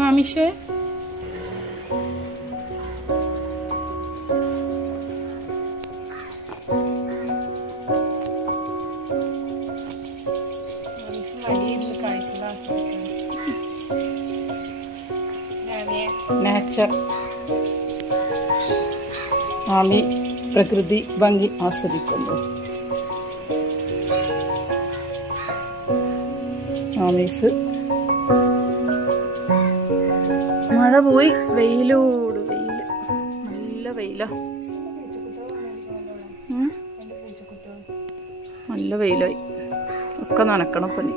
ആമിഷേ nature Ami പ്രകൃതി ഭംഗി ആസ്വദിക്കുന്നു ആമീസ് മഴ പോയി. വെയിലോട് വെയിൽ. നല്ല വെയിലാ. നല്ല വെയിലായി. ഒക്കെ നനക്കണം പനി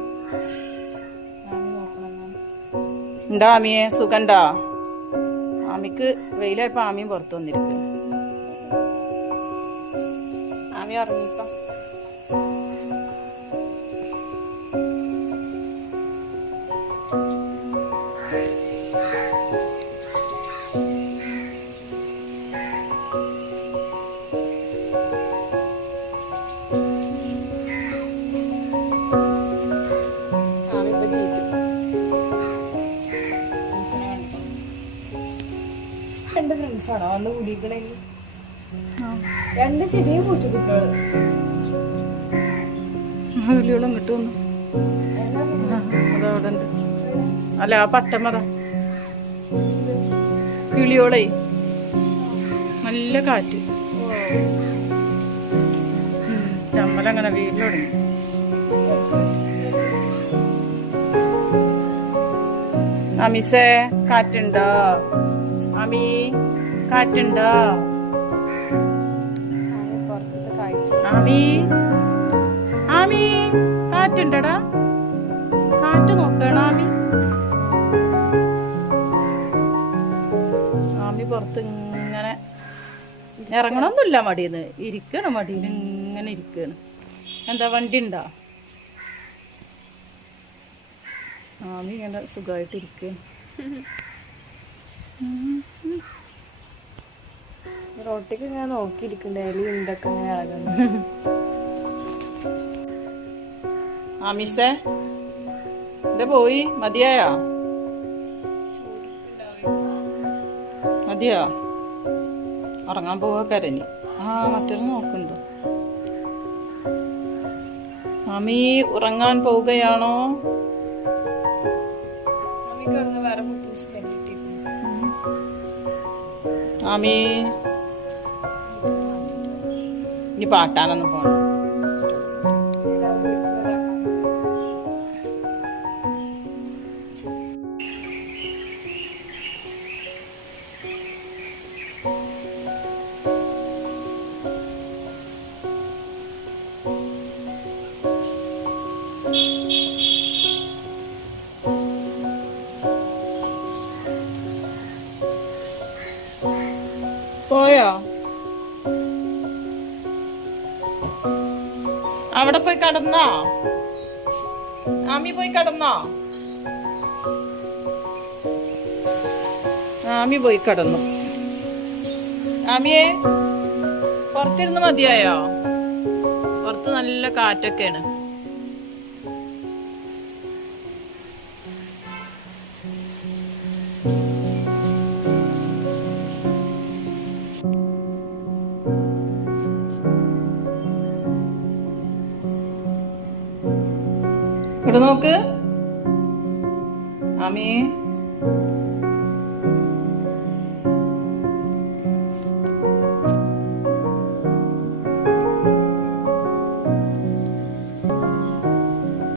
എന്താ ആമിയെ? സുഖണ്ടാ? ആമിക്ക് വെയിലായപ്പോ ആമിയും പുറത്തു വന്നിരിക്കും ആമി ഇറങ്ങിക്കോ രണ്ട് ഫ്രണ്ട്സ് ആണോ? അന്ന് കൂടിയിരിക്കണെങ്കിൽ രണ്ട് ചെറിയ വന്നു. അതവിടെ ഉണ്ട് അല്ല ആ പട്ടമറ കിളിയോളേ. നല്ല കാറ്റ്. ചമ്മലങ്ങനെ വീട്ടിലൊടുങ്ങി. അമിസേ കാറ്റുണ്ടോ? അമി. കാറ്റുണ്ടോ? ആമി. ആമി കാറ്റുണ്ടടാ. കാറ്റ് നോക്കണം ആമി. ആമി പുറത്ത് ഇങ്ങനെ ഇറങ്ങണമൊന്നുമില്ല മടിയെന്ന്. ഇരിക്കണം മടിയിൽ ഇങ്ങനെ ഇരിക്കണം. എന്താ വണ്ടി ഉണ്ടോ ആമി ഇങ്ങനെ സുഖമായിട്ട് ഇരിക്കണ് റോട്ടിക്ക് ഇങ്ങനെ നോക്കിയിരിക്കണ്ടേ. എലി ഉണ്ടൊക്കെ ഇങ്ങനെ ഇത് പോയി. മതിയായോ? മതിയോ? ഉറങ്ങാൻ പോവാ കരഞ്ഞു. ആ മറ്റൊരു നോക്കുന്നുണ്ട് മാമി ഉറങ്ങാൻ പോവുകയാണോ? മാമി. ഇനി പാട്ടാനൊന്നും പോണ്ട. പോയോ? അവിടെ പോയി കടന്നോ? ആമി പോയി കടന്നോ? ആമി പോയി കടന്നു. ആമിയെ പുറത്തിരുന്ന് മതിയായോ? പുറത്ത് നല്ല കാറ്റൊക്കെയാണ്. ഇവിടെ നോക്ക്. ആമി